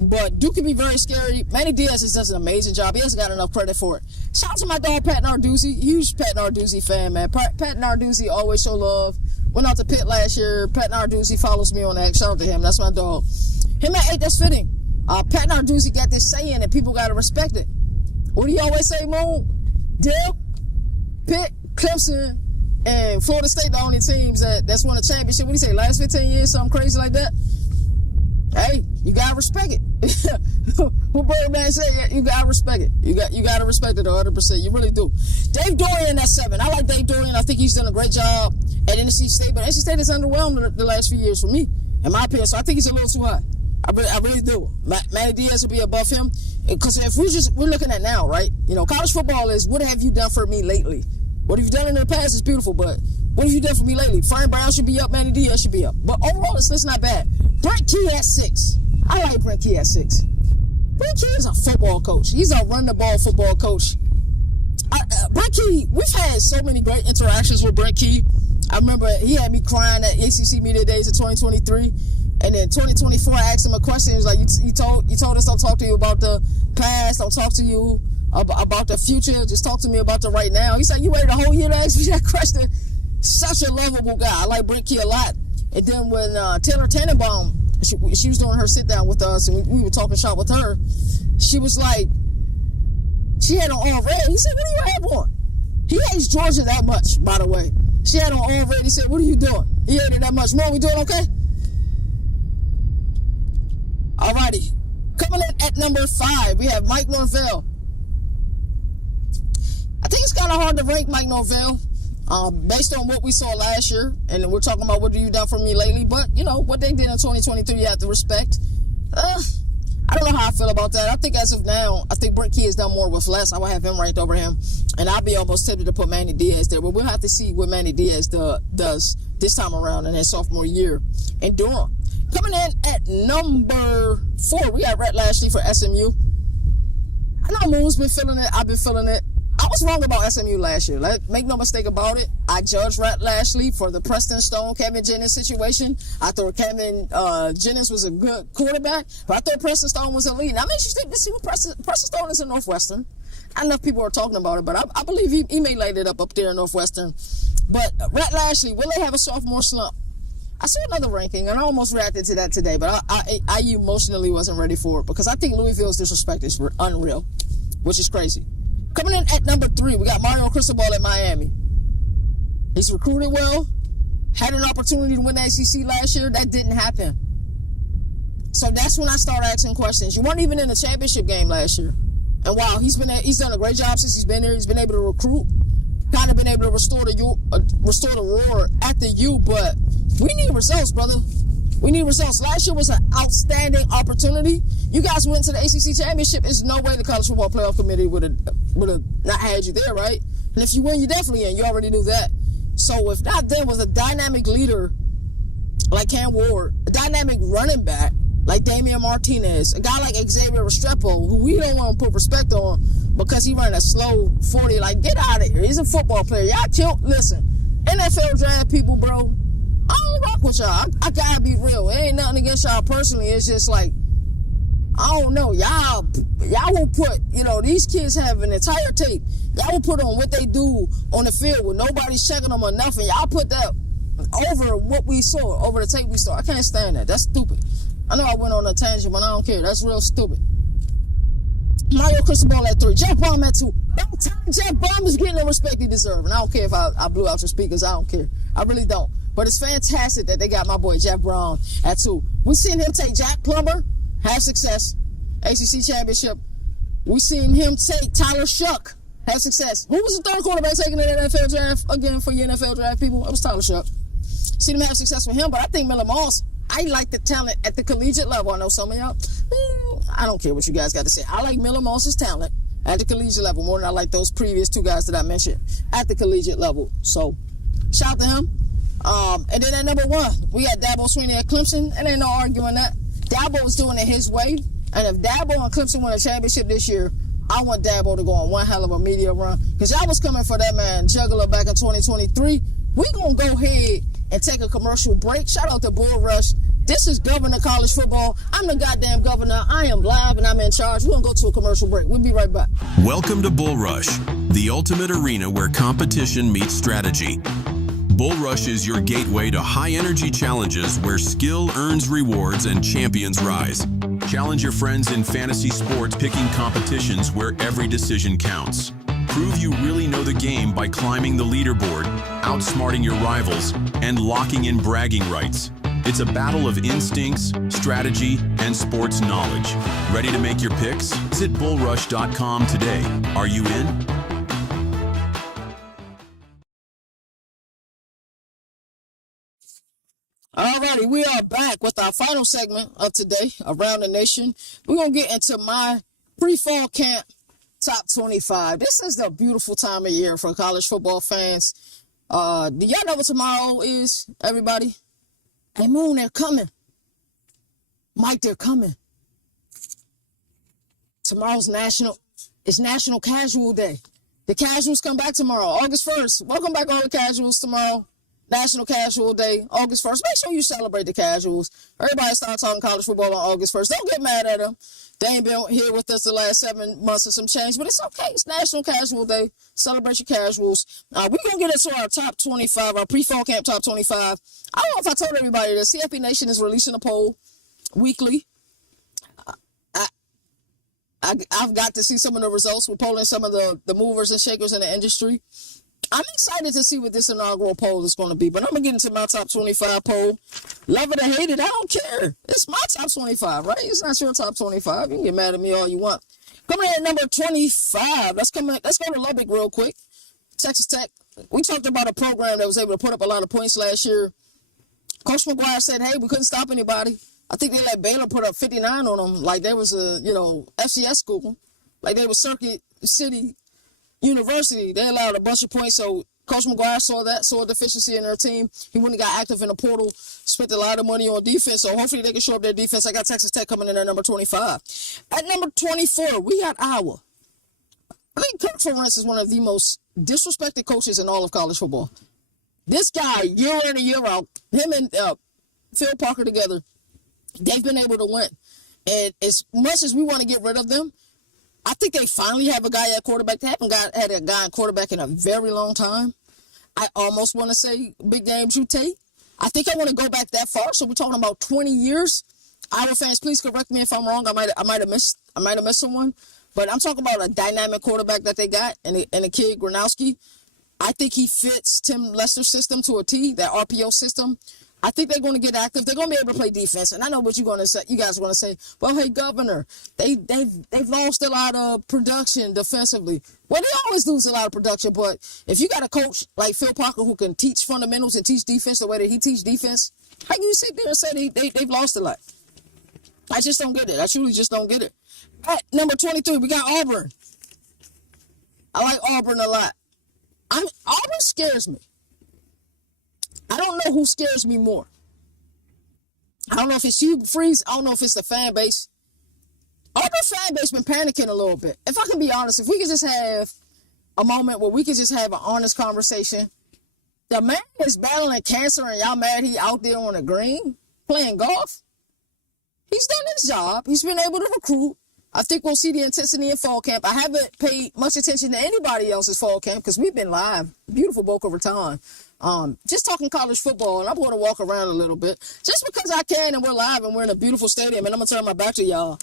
But Duke can be very scary. Manny Diaz just does an amazing job. He hasn't got enough credit for it. Shout out to my dog, Pat Narduzzi. Huge Pat Narduzzi fan, man. Pat Narduzzi always show love. Went out to Pitt last year. Pat Narduzzi follows me on X. Shout out to him. That's my dog. Him at 8, that's fitting. Pat Narduzzi got this saying and people got to respect it. What do you always say, Moon? Dale, Pitt, Clemson, and Florida State, the only teams that's won a championship. What do you say, last 15 years, something crazy like that? Hey, you gotta respect it. What Birdman said, you gotta respect it. You gotta respect it 100%. You really do. Dave Dorian at 7. I like Dave Dorian. I think he's done a great job at NC State, but NC State has underwhelmed the last few years for me, in my opinion. So I think he's a little too high. I really do. Manny Diaz will be above him, because if we're looking at now, right? You know, college football is, what have you done for me lately? What have you done in the past is beautiful, but what have you done for me lately? Frank Brown should be up, Manny Diaz should be up. But overall, it's not bad. Brent Key at 6. I like Brent Key at 6. Brent Key is a football coach. He's a run-the-ball football coach. Brent Key, we've had so many great interactions with Brent Key. I remember he had me crying at ACC Media Days of 2023. And then 2024, I asked him a question. He was like, you told us don't talk to you about the past, don't talk to you about the future, just talk to me about the right now. He said, you waited a whole year to ask me that question? Such a lovable guy. I like Brent Key a lot. And then when Taylor Tannenbaum, she was doing her sit-down with us, and we were talking shop with her, she was like, she had on all red. He said, what do you have on? He hates Georgia that much, by the way. She had on all red. He said, what are you doing? He hated it that much. Mom, we doing okay? Alrighty. Coming in at number 5, we have Mike Norvell. I think it's kind of hard to rank Mike Norvell based on what we saw last year. And we're talking about what have you done for me lately. But, you know, what they did in 2023, you have to respect. I don't know how I feel about that. I think as of now, I think Brent Key has done more with less. I would have him ranked over him. And I'd be almost tempted to put Manny Diaz there. But we'll have to see what Manny Diaz does this time around in his sophomore year in Durham. Coming in at number 4, we got Rhett Lashley for SMU. I know Moon's been feeling it. I've been feeling it. I was wrong about SMU last year. Make no mistake about it. I judged Rhett Lashley for the Preston Stone, Kevin Jennings situation. I thought Kevin Jennings was a good quarterback, but I thought Preston Stone was elite. And I'm interested to see what Preston Stone is in Northwestern. Not enough people are talking about it, but I believe he may light it up there in Northwestern. But Rhett Lashley, will they have a sophomore slump? I saw another ranking, and I almost reacted to that today, but I emotionally wasn't ready for it because I think Louisville's disrespect is unreal, which is crazy. Coming in at number 3, we got Mario Cristobal at Miami. He's recruited well, had an opportunity to win the ACC last year. That didn't happen. So that's when I started asking questions. You weren't even in the championship game last year. And wow, he's done a great job since he's been here. He's been able to recruit, kind of been able to restore the roar at the U, but we need results, brother. We need results. Last year was an outstanding opportunity. You guys went to the ACC championship. There's no way the College Football Playoff Committee would have not had you there, right? And if you win, you're definitely in. You already knew that. So if not then, with a dynamic leader like Cam Ward, a dynamic running back like Damian Martinez, a guy like Xavier Restrepo, who we don't want to put respect on because he ran a slow 40. Like, get out of here. He's a football player. Y'all listen, NFL draft people, bro, I don't rock with y'all. I gotta be real. It ain't nothing against y'all personally. It's just like, I don't know. Y'all will put, these kids have an entire tape. Y'all will put on what they do on the field with nobody's checking them or nothing. Y'all put that over what we saw, over the tape we saw. I can't stand that. That's stupid. I know I went on a tangent, but I don't care. That's real stupid. Mario Cristobal at 3. Jeff Baum at 2. Jeff Baum is getting the respect he deserves. And I don't care if I blew out your speakers. I don't care. I really don't. But it's fantastic that they got my boy Jeff Brown at 2. We seen him take Jack Plummer, have success, ACC championship. We seen him take Tyler Shuck have success. Who was the third quarterback taken in the NFL draft again for your NFL draft people? It was Tyler Shuck. See them have success with him, but I think Miller Moss, I like the talent at the collegiate level. I know some of y'all, I don't care what you guys got to say. I like Miller Moss's talent at the collegiate level more than I like those previous two guys that I mentioned at the collegiate level. So, shout out to him. And then at number 1, we got Dabo Sweeney at Clemson, and ain't no arguing that. Dabo is doing it his way, and if Dabo and Clemson win a championship this year, I want Dabo to go on one hell of a media run, because y'all was coming for that man juggler back in 2023. We're going to go ahead and take a commercial break. Shout out to Bull Rush. This is Governor College Football. I'm the goddamn governor. I am live and I'm in charge. We're going to go to a commercial break. We'll be right back. Welcome to Bull Rush, the ultimate arena where competition meets strategy. Bull Rush is your gateway to high-energy challenges where skill earns rewards and champions rise. Challenge your friends in fantasy sports, picking competitions where every decision counts. Prove you really know the game by climbing the leaderboard, outsmarting your rivals, and locking in bragging rights. It's a battle of instincts, strategy, and sports knowledge. Ready to make your picks? Visit bullrush.com today. Are you in? Alrighty, we are back with our final segment of today, Around the Nation. We're going to get into my pre-fall camp top 25. This is the beautiful time of year for college football fans. Do y'all know what tomorrow is, everybody? Hey, Moon, they're coming. Mike, they're coming. Tomorrow's National Casual Day. The casuals come back tomorrow, August 1st. Welcome back, all the casuals, tomorrow. National Casual Day, August 1st. Make sure you celebrate the casuals. Everybody start talking college football on August 1st. Don't get mad at them. They ain't been here with us the last 7 months and some change, but it's okay. It's National Casual Day. Celebrate your casuals. We're going to get into our top 25, our pre-fall camp top 25. I don't know if I told everybody that CFB Nation is releasing a poll weekly. I've got to see some of the results. We're polling some of the movers and shakers in the industry. I'm excited to see what this inaugural poll is going to be, but I'm going to get into my top 25 poll. Love it or hate it, I don't care. It's my top 25, right? It's not your top 25. You can get mad at me all you want. Coming in at number 25, let's go to Lubbock real quick. Texas Tech. We talked about a program that was able to put up a lot of points last year. Coach McGuire said, hey, we couldn't stop anybody. I think they let Baylor put up 59 on them like they was a, FCS school. Like they was Circuit City University. They allowed a bunch of points, so Coach McGuire saw a deficiency in their team. He went and got active in the portal, spent a lot of money on defense, so hopefully they can show up their defense. I got Texas Tech coming in at number 25. At number 24, we got Iowa. I think Kirk Ferentz is one of the most disrespected coaches in all of college football. This guy, year in and year out, him and Phil Parker together, they've been able to win. And as much as we want to get rid of them, I think they finally have a guy at quarterback. They haven't had a guy at quarterback in a very long time. I almost want to say Big Game Drew Tate. I think I want to go back that far. So we're talking about 20 years. Iowa fans, please correct me if I'm wrong. I might have missed someone. But I'm talking about a dynamic quarterback that they got and a kid, Gronowski. I think he fits Tim Lester's system to a T, that RPO system. I think they're going to get active. They're going to be able to play defense. And I know what you're going to say. You guys are going to say, well, hey, Governor, they've lost a lot of production defensively. Well, they always lose a lot of production. But if you got a coach like Phil Parker who can teach fundamentals and teach defense the way that he teaches defense, how can you sit there and say they've lost a lot? I just don't get it. I truly just don't get it. At number 23, we got Auburn. I like Auburn a lot. Auburn scares me. I don't know who scares me more. I don't know if it's Hugh Freeze. I don't know if it's the fan base. Auburn fan base been panicking a little bit. If I can be honest, if we could just have a moment where we could just have an honest conversation. The man is battling cancer and y'all mad he out there on the green playing golf. He's done his job. He's been able to recruit. I think we'll see the intensity in fall camp. I haven't paid much attention to anybody else's fall camp because we've been live. Beautiful Boca Raton. Just talking college football, and I'm going to walk around a little bit just because I can, and we're live and we're in a beautiful stadium, and I'm going to turn my back to y'all.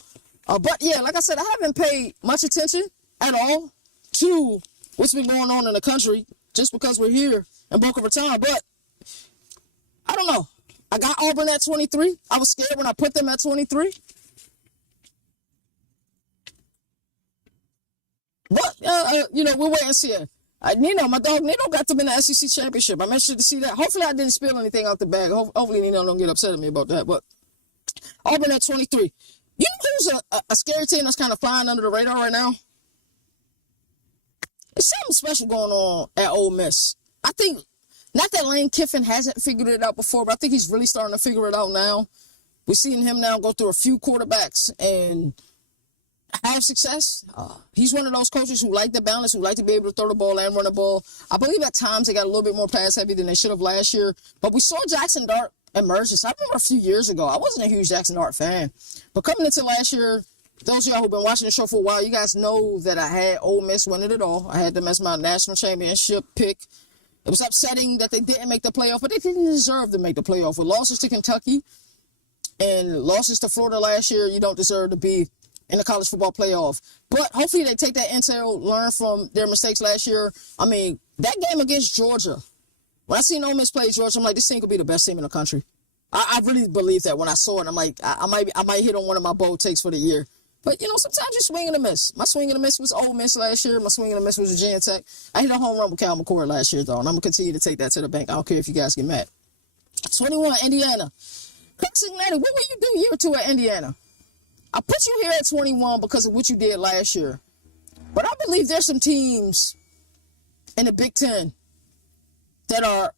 But yeah, like I said, I haven't paid much attention at all to what's been going on in the country just because we're here in Boca Raton. But I don't know. I got Auburn at 23. I was scared when I put them at 23. But, we'll wait and see. Nino, my dog Nino got them in the SEC championship. I'm interested to see that. Hopefully I didn't spill anything out the bag. Hopefully Nino don't get upset at me about that. But Auburn at 23. You know who's a scary team that's kind of flying under the radar right now? There's something special going on at Ole Miss. I think, not that Lane Kiffin hasn't figured it out before, but I think he's really starting to figure it out now. We're seeing him now go through a few quarterbacks and have success. He's one of those coaches who like the balance, who like to be able to throw the ball and run the ball. I believe at times they got a little bit more pass heavy than they should have last year. But we saw Jackson Dart emerge. I remember a few years ago, I wasn't a huge Jackson Dart fan. But coming into last year, those of y'all who've been watching the show for a while, you guys know that I had Ole Miss winning it all. I had them as my national championship pick. It was upsetting that they didn't make the playoff, but they didn't deserve to make the playoff. With losses to Kentucky and losses to Florida last year, you don't deserve to be in the college football playoff. But hopefully they take that intel, learn from their mistakes last year. I mean, that game against Georgia, when I seen Ole Miss play Georgia, I'm like, this team could be the best team in the country. I really believe that when I saw it. I'm like, I might hit on one of my bold takes for the year. But, sometimes you swing and a miss. My swing and a miss was Ole Miss last year. My swing and a miss was Virginia Tech. I hit a home run with Cal McCord last year, though, and I'm going to continue to take that to the bank. I don't care if you guys get mad. 21, Indiana. Cincinnati, what will you do year 2 at Indiana? I put you here at 21 because of what you did last year. But I believe there's some teams in the Big Ten that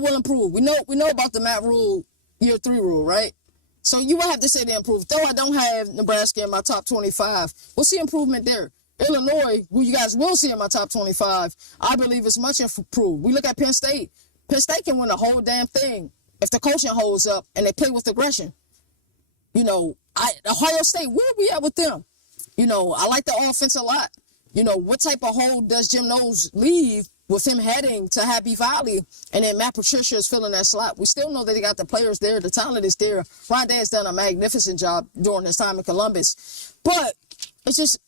will improve. We know about the Matt Rule year 3 rule, right? So you will have to say they improve. Though I don't have Nebraska in my top 25, we'll see improvement there. Illinois, who you guys will see in my top 25, I believe is much improved. We look at Penn State. Penn State can win the whole damn thing if the coaching holds up and they play with aggression. Ohio State, where are we at with them? I like the offense a lot. What type of hole does Jim Knowles leave with him heading to Happy Valley and then Matt Patricia is filling that slot? We still know that they got the players there. The talent is there. Ron Day has done a magnificent job during his time in Columbus. But it's just,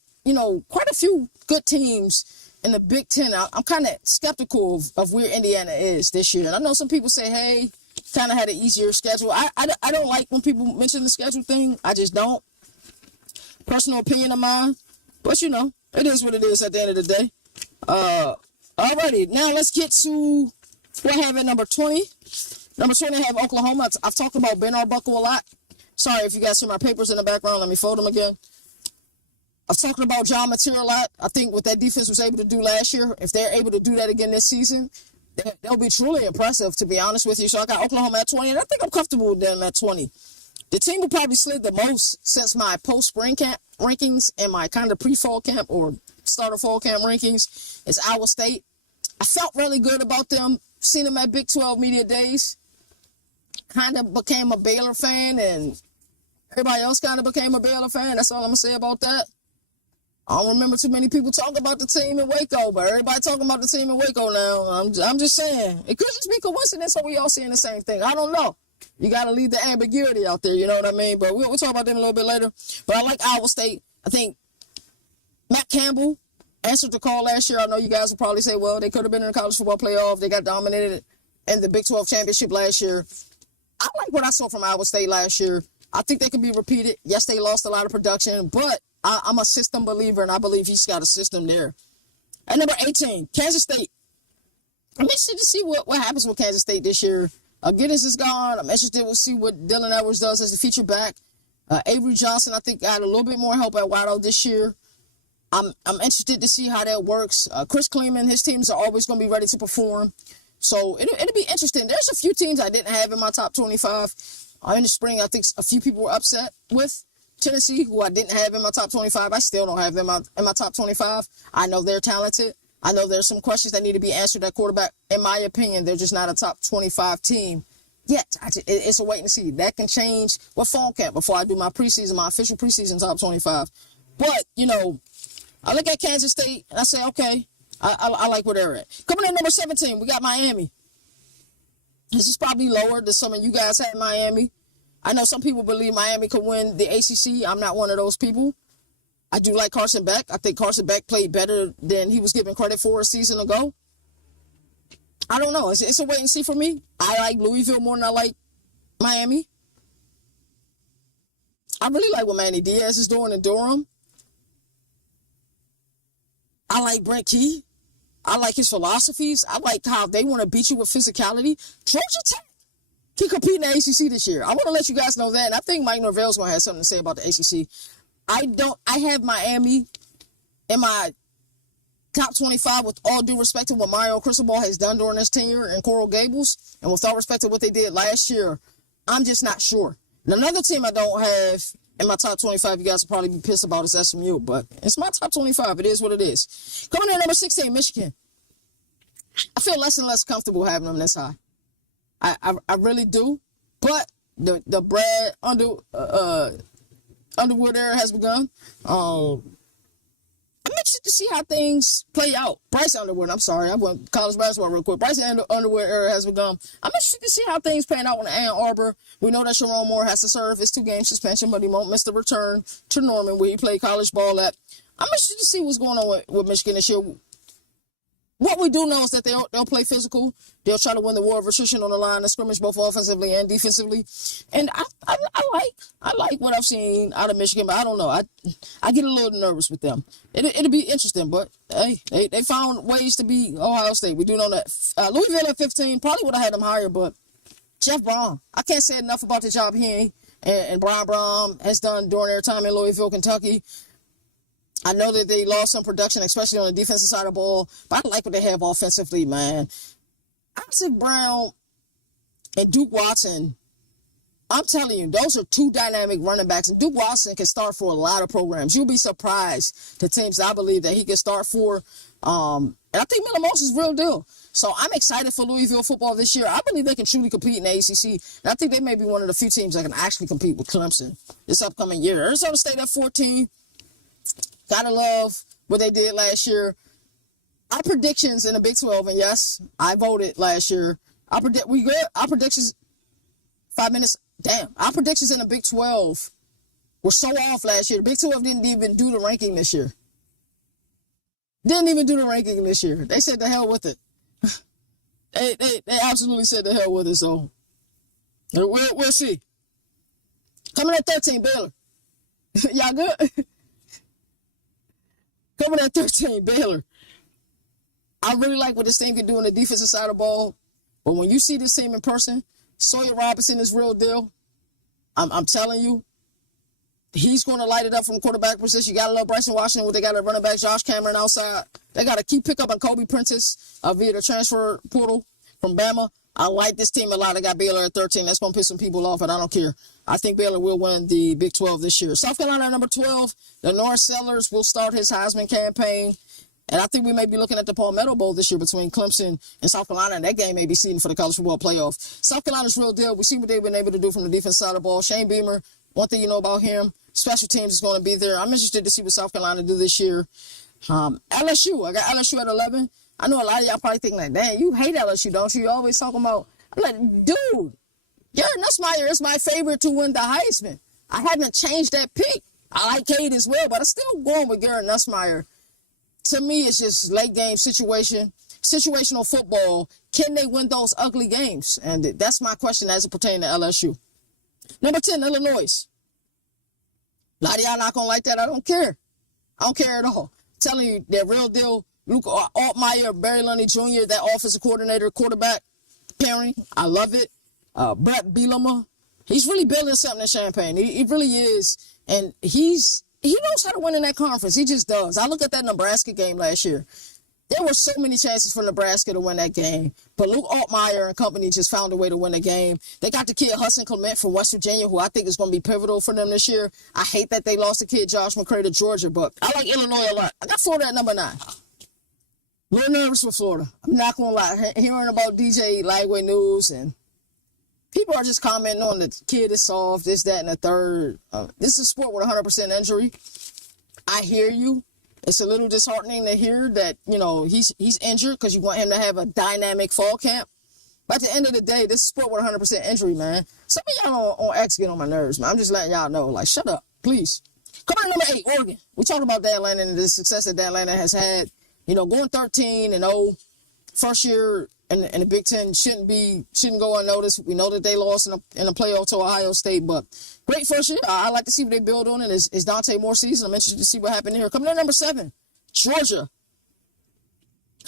quite a few good teams in the Big Ten. I'm kind of skeptical of where Indiana is this year. And I know some people say, hey, kind of had an easier schedule. I don't like when people mention the schedule thing. I just don't. Personal opinion of mine. But, it is what it is at the end of the day. Alrighty, now let's get to what I have at number 20. Number 20, I have Oklahoma. I've talked about Ben Arbuckle a lot. Sorry if you guys see my papers in the background. Let me fold them again. I've talked about John Mateer a lot. I think what that defense was able to do last year, if they're able to do that again this season, they'll be truly impressive, to be honest with you. So I got Oklahoma at 20, and I think I'm comfortable with them at 20. The team who probably slid the most since my post-spring camp rankings and my kind of pre-fall camp or start of fall camp rankings is Iowa State. I felt really good about them. Seen them at Big 12 Media Days. Kind of became a Baylor fan, and everybody else kind of became a Baylor fan. That's all I'm going to say about that. I don't remember too many people talking about the team in Waco, but everybody talking about the team in Waco now. I'm just saying. It could just be coincidence or we all seeing the same thing. I don't know. You got to leave the ambiguity out there, you know what I mean? But we'll talk about them a little bit later. But I like Iowa State. I think Matt Campbell answered the call last year. I know you guys will probably say, well, they could have been in the college football playoff. They got dominated in the Big 12 championship last year. I like what I saw from Iowa State last year. I think they can be repeated. Yes, they lost a lot of production, but I'm a system believer, and I believe he's got a system there. At number 18, Kansas State. I'm interested to see what happens with Kansas State this year. Giddens is gone. I'm interested to see what Dylan Edwards does as a feature back. Avery Johnson, I think, got a little bit more help at wideout this year. I'm interested to see how that works. Chris Kleeman, his teams are always going to be ready to perform. So it'll be interesting. There's a few teams I didn't have in my top 25. In the spring, I think a few people were upset with Tennessee, who I didn't have in my top 25. I still don't have them in my top 25. I know they're talented. I know there's some questions that need to be answered at quarterback. In my opinion, they're just not a top 25 team yet. It's a wait and see. That can change with fall camp before I do my official preseason top 25. But, I look at Kansas State and I say, okay, I like where they're at. Coming in number 17, we got Miami. This is probably lower than some of you guys had Miami. I know some people believe Miami could win the ACC. I'm not one of those people. I do like Carson Beck. I think Carson Beck played better than he was given credit for a season ago. I don't know. It's a wait and see for me. I like Louisville more than I like Miami. I really like what Manny Diaz is doing in Durham. I like Brent Key. I like his philosophies. I like how they want to beat you with physicality. Georgia Tech can compete in the ACC this year. I want to let you guys know that. And I think Mike Norvell's going to have something to say about the ACC. I have Miami in my top 25 with all due respect to what Mario Cristobal has done during his tenure in Coral Gables. And with all respect to what they did last year, I'm just not sure. And another team I don't have in my top 25, you guys will probably be pissed about, is SMU. But it's my top 25. It is what it is. Coming in at number 16, Michigan. I feel less and less comfortable having them this high. I really do. But the Brad Underwood era has begun. I'm interested to see how things play out. Bryce Underwood, I'm sorry, I went college basketball real quick. Bryce Underwood era has begun. I'm interested to see how things pan out in Ann Arbor. We know that Sharon Moore has to serve his 2-game suspension, but he won't miss the return to Norman, where he played college ball at. I'm interested to see what's going on with Michigan this year. What we do know is that they'll play physical. They'll try to win the war of attrition on the line of scrimmage, both offensively and defensively. And I like what I've seen out of Michigan, but I don't know. I get a little nervous with them. It'll be interesting, but hey, they found ways to beat Ohio State. We do know that. Louisville at 15 probably would have had them higher, but Jeff Brown, I can't say enough about the job he and Brian Brown has done during their time in Louisville, Kentucky. I know that they lost some production, especially on the defensive side of the ball, but I like what they have offensively, man. Isaac Brown and Duke Watson, I'm telling you, those are two dynamic running backs, and Duke Watson can start for a lot of programs. You'll be surprised the teams I believe that he can start for. And I think Miller Moss is real deal. So I'm excited for Louisville football this year. I believe they can truly compete in the ACC, and I think they may be one of the few teams that can actually compete with Clemson this upcoming year. Arizona State at 14. Gotta love what they did last year. Our predictions in the Big 12, and yes, I voted last year. Our predictions, 5 minutes, damn. Our predictions in the Big 12 were so off last year. The Big 12 didn't even do the ranking this year. Didn't even do the ranking this year. They said the hell with it. They absolutely said the hell with it, so we'll see. Coming at 13, Baylor. Y'all good? Coming at 13, Baylor. I really like what this team can do on the defensive side of the ball. But when you see this team in person, Sawyer Robinson is real deal. I'm telling you, he's going to light it up from the quarterback position. You got to love Bryson Washington. They got a running back, Josh Cameron, outside. They got to keep pick up on Kobe Prentice via the transfer portal from Bama. I like this team a lot. I got Baylor at 13. That's going to piss some people off, and I don't care. I think Baylor will win the Big 12 this year. South Carolina at number 12. The Norris Sellers will start his Heisman campaign. And I think we may be looking at the Palmetto Bowl this year between Clemson and South Carolina, and that game may be seen for the college football playoff. South Carolina's real deal. We see what they've been able to do from the defense side of the ball. Shane Beamer, one thing you know about him, special teams is going to be there. I'm interested to see what South Carolina do this year. LSU, I got LSU at 11. I know a lot of y'all probably think like, dang, you hate LSU, don't you? You always talking about, I'm like, dude, Garrett Nussmeier is my favorite to win the Heisman. I haven't changed that pick. I like Cade as well, but I'm still going with Garrett Nussmeier. To me, it's just late game situational football. Can they win those ugly games? And that's my question as it pertains to LSU. Number 10, Illinois. A lot of y'all not going to like that. I don't care. I don't care at all. I'm telling you, that real deal. Luke Altmaier, Barry Lundy Jr., that offensive coordinator, quarterback pairing. I love it. Brett Bielema. He's really building something in Champaign. He really is. And he knows how to win in that conference. He just does. I look at that Nebraska game last year. There were so many chances for Nebraska to win that game. But Luke Altmaier and company just found a way to win the game. They got the kid Hudson Clement from West Virginia, who I think is going to be pivotal for them this year. I hate that they lost the kid Josh McCray to Georgia, but I like Illinois a lot. I got Florida at number 9. A little nervous for Florida. I'm not going to lie. Hearing about DJ Lightweight news, and people are just commenting on the kid is soft, this, that, and the third. This is a sport with 100% injury. I hear you. It's a little disheartening to hear that, he's injured because you want him to have a dynamic fall camp. But at the end of the day, this is a sport with 100% injury, man. Some of y'all on X get on my nerves, man. I'm just letting y'all know, like, shut up, please. Come on, number 8, Oregon. We talked about Dan Lannon and the success that Dan Lannon has had. Going 13-0, first year in the Big Ten shouldn't go unnoticed. We know that they lost in the playoff to Ohio State, but great first year. I like to see what they build on it. Is Dante Moore season. I'm interested to see what happened here. Coming in number 7, Georgia.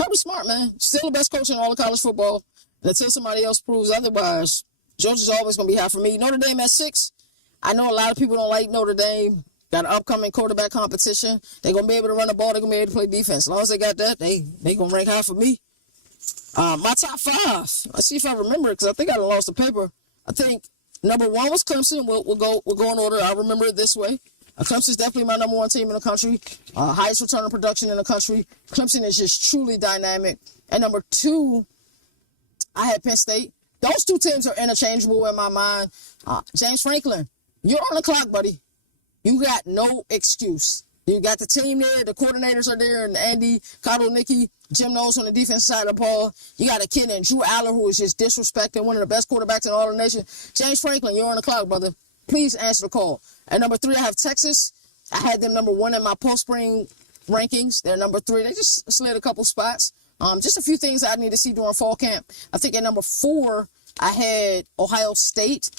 Kirby Smart, man. Still the best coach in all of college football. And until somebody else proves otherwise, Georgia's always going to be high for me. Notre Dame at 6. I know a lot of people don't like Notre Dame. Got an upcoming quarterback competition. They're going to be able to run the ball. They're going to be able to play defense. As long as they got that, they going to rank high for me. My top 5. Let's see if I remember it, because I think I lost the paper. I think number 1 was Clemson. We'll go in order. I remember it this way. Clemson's definitely my number 1 team in the country. Highest return on production in the country. Clemson is just truly dynamic. And number 2, I had Penn State. Those 2 teams are interchangeable in my mind. James Franklin, you're on the clock, buddy. You got no excuse. You got the team there. The coordinators are there. And Andy, Nicky, Jim Knowles on the defensive side of the ball. You got a kid named Drew Aller who is just disrespecting one of the best quarterbacks in all the nation. James Franklin, you're on the clock, brother. Please answer the call. At number 3, I have Texas. I had them number 1 in my post-spring rankings. They're number 3. They just slid a couple spots. Just a few things I need to see during fall camp. I think at number 4, I had Ohio State.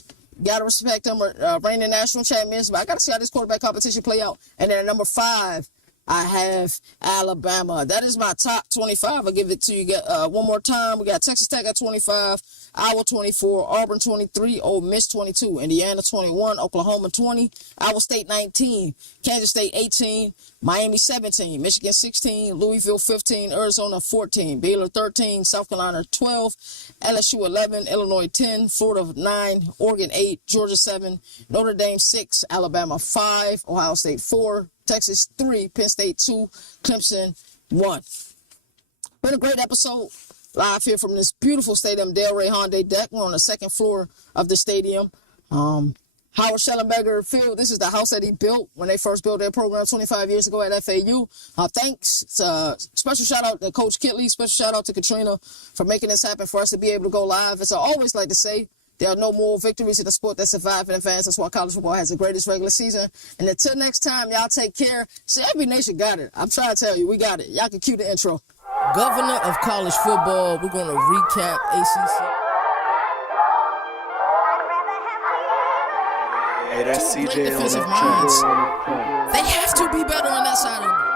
Got to respect them, reigning national champions, but I got to see how this quarterback competition play out. And then at number 5, I have Alabama. That is my top 25. I'll give it to you one more time. We got Texas Tech at 25, Iowa 24, Auburn 23, Ole Miss 22, Indiana 21, Oklahoma 20, Iowa State 19, Kansas State 18, Miami 17, Michigan 16, Louisville 15, Arizona 14, Baylor 13, South Carolina 12, LSU 11, Illinois 10, Florida 9, Oregon 8, Georgia 7, Notre Dame 6, Alabama 5, Ohio State 4, Texas 3, Penn State 2, Clemson 1. Been a great episode live here from this beautiful stadium, Delray Hyundai Deck. We're on the 2nd floor of the stadium. Howard Schellenberger Field, this is the house that he built when they first built their program 25 years ago at FAU. Thanks. Special shout out to Coach Kitley. Special shout out to Katrina for making this happen for us to be able to go live. As I always like to say, there are no more victories in the sport that survive in advance. That's why college football has the greatest regular season. And until next time, y'all take care. See, every nation got it. I'm trying to tell you, we got it. Y'all can cue the intro. Governor of college football, we're going to recap ACC. Hey, that's CJ defensive minds. They have to be better on that side of the ball.